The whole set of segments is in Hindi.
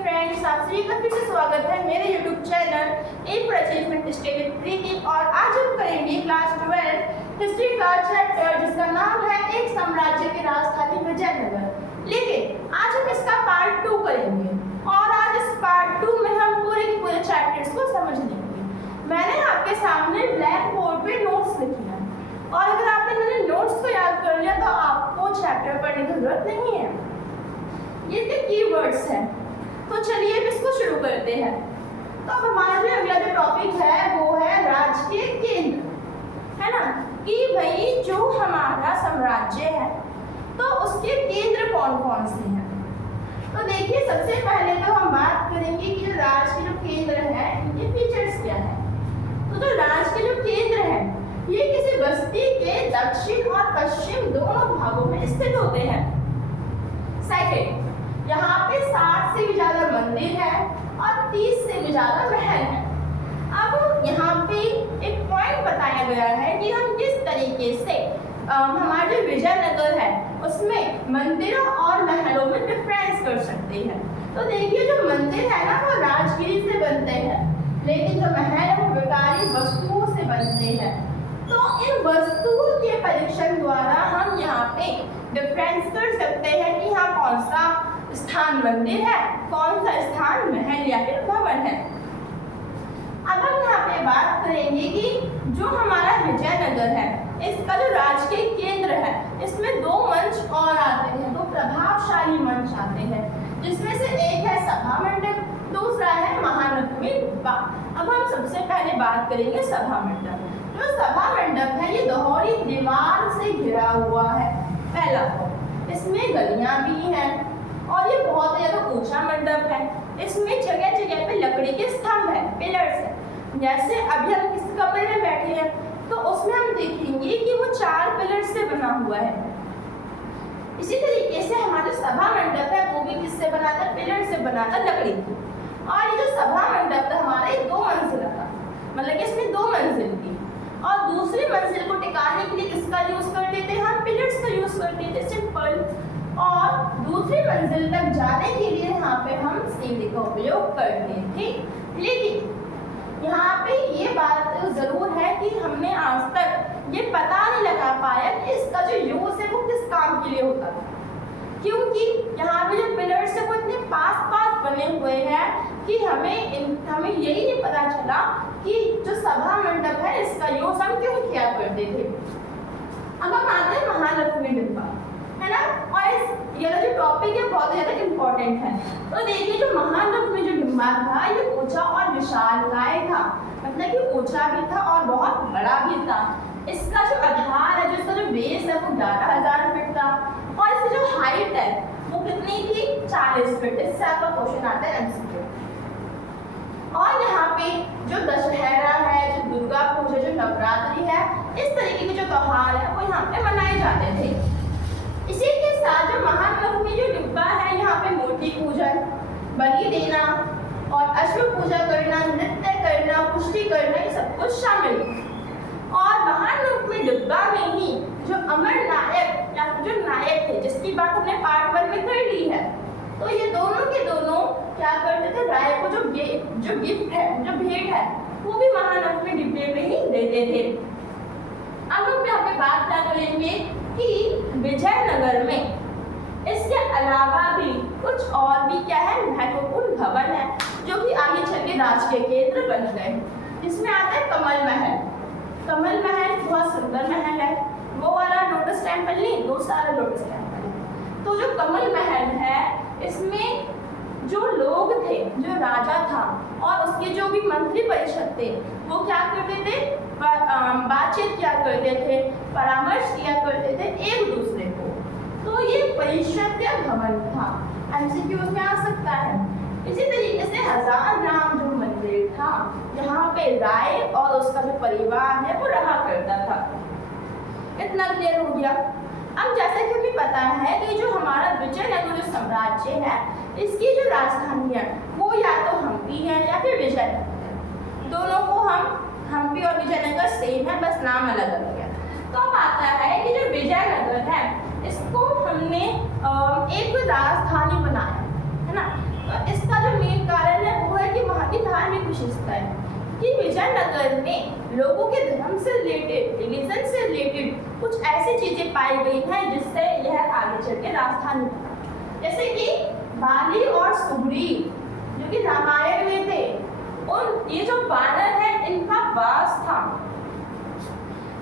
फ्रेंड्स, आप सभी का फिर से स्वागत है मेरे YouTube channel a for achievement stay with Preeti. और आज हम करेंगे क्लास 12 हिस्ट्री का चैप्टर जिसका नाम है एक साम्राज्य की राजधानी विजयनगर। लेकिन आज हम इसका पार्ट 2 करेंगे और आज इस पार्ट 2 में हम पूरे के पूरे चैप्टर्स को समझ लेंगे। मैंने आपके सामने ब्लैक बोर्ड पे नोट्स लिखे हैं और अगर आपने मेरे नोट्स को याद कर लिया तो आपको चैप्टर पढ़ने की जरूरत नहीं है। ये इसके कीवर्ड्स हैं, तो चलिए अब इसको शुरू करते हैं। तो अब हमारा जो अगला जो टॉपिक है वो है राज्य के केंद्र, है ना, कि भाई जो हमारा साम्राज्य है तो उसके केंद्र कौन कौन से हैं। तो देखिए, सबसे पहले तो हम बात करेंगे कि जो राज्य के जो केंद्र है इनके फीचर्स क्या है। तो जो राज्य के जो केंद्र है ये किसी बस्ती के दक्षिण और पश्चिम दोनों भागों में स्थित होते हैं। सेकंड, यहाँ पे 60 से भी ज्यादा मंदिर है और 30 से भी ज्यादा महल है। अब यहाँ पे एक पॉइंट बताया गया है कि हम किस तरीके से हमारा जो विजयनगर है उसमें मंदिरों और महलों में डिफरेंस कर सकते हैं। तो देखिए, जो मंदिर है ना वो राजगिरी से बनते हैं, लेकिन जो महल है वो बेकारी वस्तुओं से बनते हैं। तो इन वस्तुओं के परीक्षण द्वारा हम यहाँ पे डिफरेंस कर सकते हैं कि यहाँ कौन सा स्थान मंदिर है, कौन सा स्थान महल या फिर भवन है। अब हम यहाँ पे बात करेंगे कि जो हमारा विजयनगर है इसका जो राजकीय केंद्र है इसमें दो मंच और आते हैं, दो प्रभावशाली मंच आते हैं, जिसमें से एक है सभा मंडप, दूसरा है महानवमी डिब्बा। अब हम सबसे पहले बात करेंगे सभा मंडप। जो सभा मंडप है ये दोहरी दीवार से घिरा हुआ है। पहला, इसमें गलियां भी हैं और ये बहुत ज्यादा ऊंचा मंडप है। इसमें जगह जगह पे लकड़ी के स्तंभ है, पिलर्स है। जैसे अभी हम किस कमरे में बैठे हैं तो उसमें हम देखेंगे कि वो 4 पिलर से बना हुआ है। इसी तरीके से हमारा सभा मंडप है वो भी किससे बना था, पिलर से बना था, लकड़ी की। और ये जो सभा मंडप था हमारे 2 मंजिला था, मतलब कि इसमें 2 मंजिल थी और दूसरी मंजिल को टिकाने के लिए किसका यूज करते थे, हम पिलर्स का यूज करते थे, सिंपल। और दूसरी मंजिल तक जाने के लिए यहाँ पे हम सीढ़ी का उपयोग करते थे। लेकिन यहाँ पे ये बात जरूर है कि हमने आज तक ये पता नहीं लगा पाया कि इसका जो यूज है वो किस काम के लिए होता था, क्योंकि यहाँ पे जो पिलर्स है वो इतने पास पास बने हुए हैं कि हमें यही नहीं पता चला कि जो सभा मंडप है इसका यूज हम क्यों किया करते थे। अब हम आते हैं महालक्ष्मी डिब्बा, है ना, और ये जो टॉपिक है बहुत ज्यादा इम्पोर्टेंट है। तो देखिए, जो महालक्ष्मी जो डिब्बा था ये ऊंचा और विशालकाय था, मतलब कि ऊंचा भी था और बहुत बड़ा भी था। इसका जो आधार है, जो इसका जो बेस है वो 11,000 फीट था और इसकी जो हाइट है वो कितनी थी, 40 फीट। इससे आपका क्वेश्चन आता है एमसीक्यू। और यहाँ पे जो दशहरा है, जो दुर्गा पूजा, जो नवरात्रि है, इस तरीके के जो त्योहार है वो यहाँ पे मनाए जाते थे। इसी के साथ जो महालक्ष्मी जो डिब्बा है यहाँ पे मूर्ति पूजन, बलि देना और अश्व पूजा करना, नृत्य करना, पुष्टि करना, ये सब कुछ शामिल है। और महालक्ष्मी डिब्बा में ही जो अमर नायक या जो नायक थे जिसकी बात हमने पार्ट 1 में कर ली है, तो ये दोनों के दोनों क्या करते थे, राय को जो गिफ्ट है, जो भेंट है वो भी महालक्ष्मी डिब्बे में ही देते थे। अब हम यहाँ पे बात क्या करेंगे कि विजयनगर में इसके अलावा भी कुछ और भी क्या है, महत्वपूर्ण भवन है जो कि आगे चल के राजकीय केंद्र बन गए। इसमें आता है कमल महल। कमल महल बहुत सुंदर महल है, वो वाला लोटस टेम्पल नहीं, दूसरा वाला लोटस टेम्पल है। तो जो कमल महल है इसमें जो लोग थे, जो राजा था और उसके जो भी मंत्री परिषद थे वो क्या करते थे, बातचीत किया करते थे, परामर्श किया करते थे एक दूसरे को। तो ये परिषद भवन था, एमसीक्यूज में आ सकता है। इसी तरीके से 1000 ग्राम जो मंदिर था जहाँ पे राय और उसका जो परिवार है वो रहा करता था। इतना क्लियर हो गया। अब जैसा कि हमें पता है कि जो हमारा विजयनगर जो साम्राज्य है इसकी जो राजधानी है वो या तो हम्पी है या फिर विजयनगर। दोनों को हम्पी और विजयनगर सेम है, बस नाम अलग अलग है। तो अब आता है कि जो विजयनगर है इसको हमने एक राजधानी बनाया, है ना। इसका जो मेन कारण है वो है कि वहाँ की धार्मिक विशेषता है कि विजयनगर में लोगों के धर्म से रिलेटेड, रिलीजन से रिलेटेड कुछ ऐसी चीजें पाई गई हैं जिससे यह आगे चल के राजधानी बना। जैसे कि बाली और सुग्रीव जो कि रामायण में थे, और ये जो वानर है इनका वास था।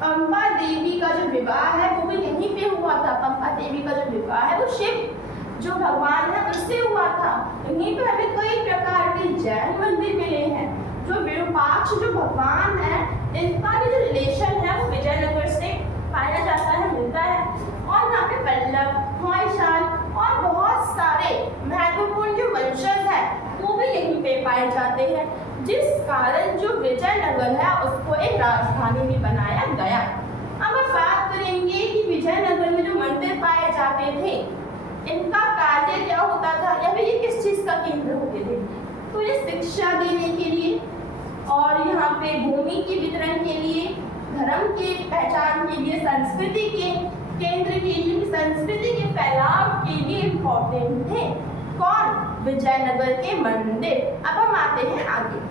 पंपा देवी का जो विवाह है वो भी यहीं पे हुआ था। पंपा देवी का जो विवाह है वो शिव जो भगवान है उनसे हुआ था। यहीं पे हमें कई प्रकार के जैन मंदिर मिले हैं। जो विरूपाक्ष जो भगवान है इनका भी जो रिलेशन है वो विजयनगर से पाया जाता है, मिलता है। और यहाँ पे पल्लव, होयसाल और बहुत सारे महत्वपूर्ण जो वंशज है वो भी यहीं पे पाए जाते हैं, जिस कारण जो विजयनगर है उसको एक राजधानी भी बनाया गया। अब हम बात करेंगे कि विजयनगर में जो मंदिर पाए जाते थे इनका कार्य क्या होता था या फिर ये किस चीज का केंद्र होते थे। तो ये शिक्षा देने के लिए और यहाँ पे भूमि के वितरण के लिए, धर्म के पहचान के लिए, संस्कृति के केंद्र के लिए, संस्कृति के फैलाव के लिए इम्पोर्टेंट थे। कौन? विजयनगर के मंदिर। अब हम आते हैं आगे।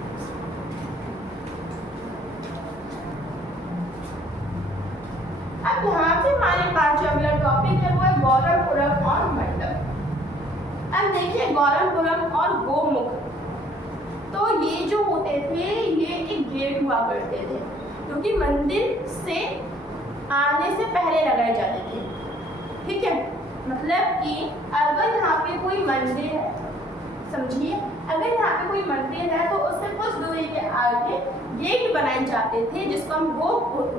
अब यहाँ पे हमारे पास जो अगला टॉपिक है वो है गौरवपुरम और मंडप। अब देखिए गौरवपुरम और गोमुख, तो ये जो होते थे ये एक गेट हुआ करते थे क्योंकि मंदिर से आने से पहले लगाए जाते थे। ठीक है, मतलब कि अगर यहाँ पे कोई मंदिर है, समझिए अगर यहाँ पे कोई मंदिर है तो उससे कुछ दूरी के आगे गेट बनाए जाते थे जिसको हम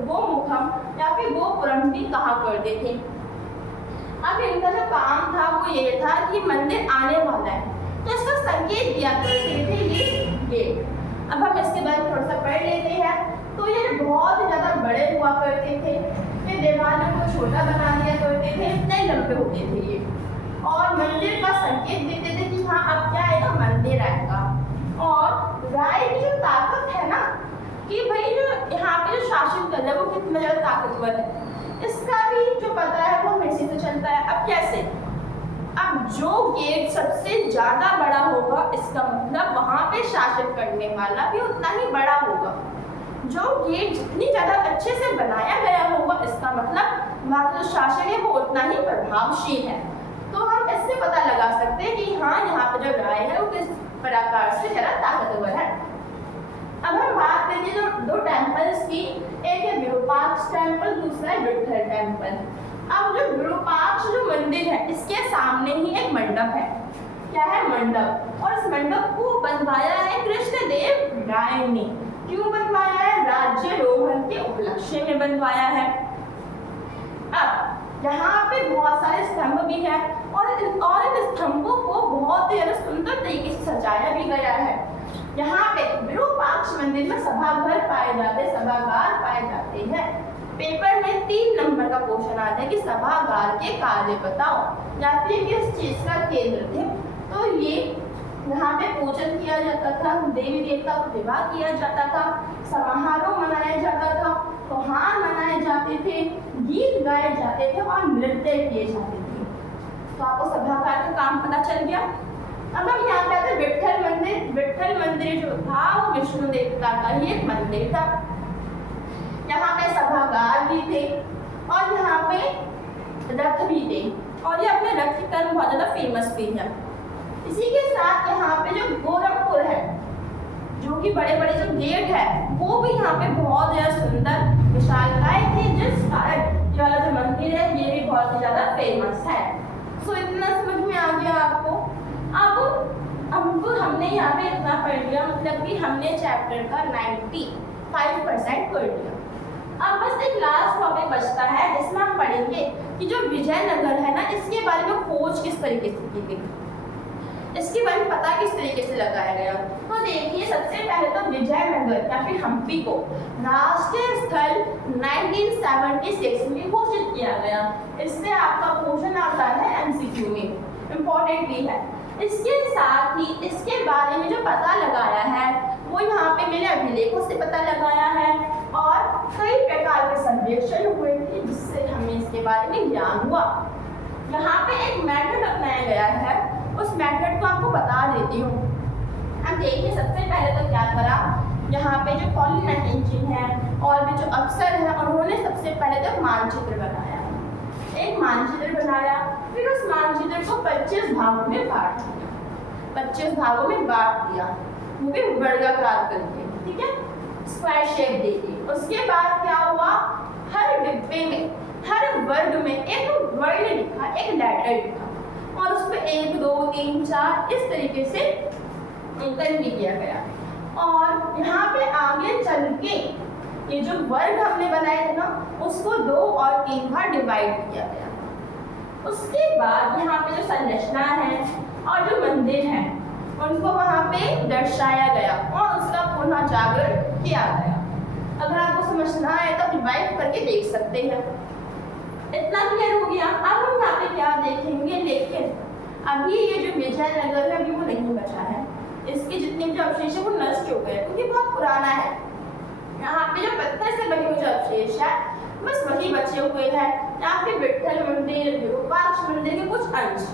गोमुखम या फिर गोपुरम भी कहा करते थे। अब इनका जो काम था वो ये था कि मंदिर आने वाला है तो इसका संकेत दिया करते थे ये गेट। अब हम इसके बारे में थोड़ा सा पढ़ लेते हैं। तो ये बहुत ज़्यादा बड़े हुआ करते थे, ये दीवारों को छोटा बना दिया करते थे, इतने लंबे होते थे ये, और मंदिर का संकेत देते थे कि हाँ अब क्या आएगा, मंदिर आएगा। और राय की जो ताकत है ना कि भाई जो यहाँ पे जो शासन कर रहा है वो कितना ज़्यादा ताकतवर है, इसका भी जो पता है वो हमेशा से चलता है। अब कैसे? अब जो गेट सबसे ज़्यादा बड़ा होगा इसका मतलब वहाँ पे शासन करने वाला भी उतना ही बड़ा होगा। जो गेट जितनी ज़्यादा अच्छे से बनाया गया होगा इसका मतलब वहाँ का जो शासन है वो उतना ही प्रभावशील है। तो हम इससे पता लगा सकते हैं कि हाँ यहाँ पे जो राय है वो किस प्रकार से ज़्यादा ताकतवर है। अब हम बात करेंगे जो दो टेम्पल्स की, एक है विरूपाक्ष टेम्पल, दूसरा है विट्ठल टेम्पल। अब जो विरूपाक्ष जो मंदिर है इसके सामने ही एक मंडप है। क्या है? मंडप। और इस मंडप को बनवाया है कृष्णदेव राय ने। क्यों बनवाया है? राज्यारोहण के उपलक्ष्य में बनवाया है। अब यहाँ पे बहुत सारे स्तंभ भी हैं और इन स्तंभों को बहुत ही सुंदर तरीके से सजाया भी गया है। यहाँ पे विरूपाक्ष मंदिर में सभागार पाए जाते हैं। पेपर में 3 नंबर का क्वेश्चन आता है कि सभागार के कार्य बताओ या फिर किस चीज का केंद्र थे। तो ये यहाँ पे पूजन किया जाता था, देवी देवता को विवाह किया जाता था, समारोह मनाया जाता था, त्योहार मनाए जाते थे, गीत गाए जाते थे और नृत्य किए जाते थे। तो आपको सभागार का काम पता चल गया। अब हम यहाँ पे आते हैं विट्ठल मंदिर। विट्ठल मंदिर जो था वो विष्णु देवता का ही एक मंदिर था। यहाँ पे सभागार भी थे और यहाँ पे रथ भी थे और ये अपने रथ के कारण बहुत ज़्यादा फेमस भी है। इसी के साथ यहाँ पे जो गोरखपुर है, जो कि बड़े बड़े जो गेट है वो भी यहाँ पे बहुत ज़्यादा सुंदर विशालकाय थे, जिस कारण ये वाला जो मंदिर है ये भी बहुत ही ज़्यादा फेमस है। सो इतना समझ में आ गया आपको। अब हमने यहाँ पे इतना पढ़ लिया, मतलब कि हमने चैप्टर का 95% पढ़ लिया। अब बस एक लास्ट टॉपिक बचता है जिसमें हम पढ़ेंगे कि जो विजयनगर है ना इसके बारे में खोज किस तरीके से की गई, इसके बारे में पता किस तरीके से लगाया गया। तो देखिए सबसे पहले तो विजयनगर या फिर हम्पी को राष्ट्रीय स्थल 1976 में घोषित किया गया। इससे आपका क्वेश्चन आता है एमसीक्यू में, इम्पोर्टेंट भी है। इसके साथ ही इसके बारे में जो पता लगाया है वो यहाँ पे मैंने अभिलेखों से पता लगाया है और कई प्रकार के सर्वेक्षण हुए थे जिससे हमें इसके बारे में ज्ञान हुआ। यहाँ पे एक मेथड अपनाया गया है, उस मेथड को आपको बता देती हूँ। अब देखिए सबसे पहले तो क्या करा, यहाँ पे जो कॉलिन मैकेन्जी है और भी जो अफसर हैं उन्होंने सबसे पहले तो मानचित्र बनाया, एक मानचित्र बनाया। फिर उस मानचित्र को 25 भागों में बांट दिया, 25 भागों में बांट दिया, वो भी वर्गाकार करके, ठीक है, स्क्वायर शेप देके। उसके बाद क्या हुआ, हर डिब्बे में, हर वर्ग में एक वर्ड लिखा, एक लेटर लिखा और उस पर 1 2 3 4 इस तरीके से अंकन भी किया गया। और यहाँ पे आगे चल के ये जो वर्ग हमने बनाए थे ना उसको 2 और 3 बार डिवाइड किया गया। उसके बाद यहाँ पे जो संरचना है और जो मंदिर है उनको वहाँ पे दर्शाया गया और उसका पुनः जागरण किया गया। अगर आपको समझना है तो रिवाइव करके देख सकते हैं। इतना क्लियर हो गया। अब हम यहाँ पे क्या देखेंगे, लेकिन अभी ये जो विजयनगर है अभी वो नहीं बचा है, इसके जितने भी अवशेष है वो नष्ट हो गए क्योंकि बहुत पुराना है। यहाँ पे जो पत्थर से बने हुए जो अवशेष है बस वही बचे हुए हैं। यहाँ पे विठल मंदिर, विरूपाक्ष मंदिर के कुछ अंश।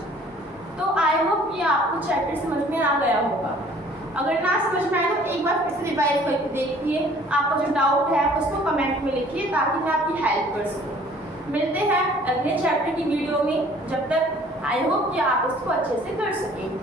तो आई होप कि आपको चैप्टर समझ में आ गया होगा। अगर ना समझ में आए तो एक बार फिर से रिवाइज करके देखिए। आपका जो डाउट है उसको कमेंट में लिखिए ताकि मैं आपकी हेल्प कर सकूँ। मिलते हैं अगले चैप्टर की वीडियो में। जब तक आई होप कि आप उसको अच्छे से कर सकें।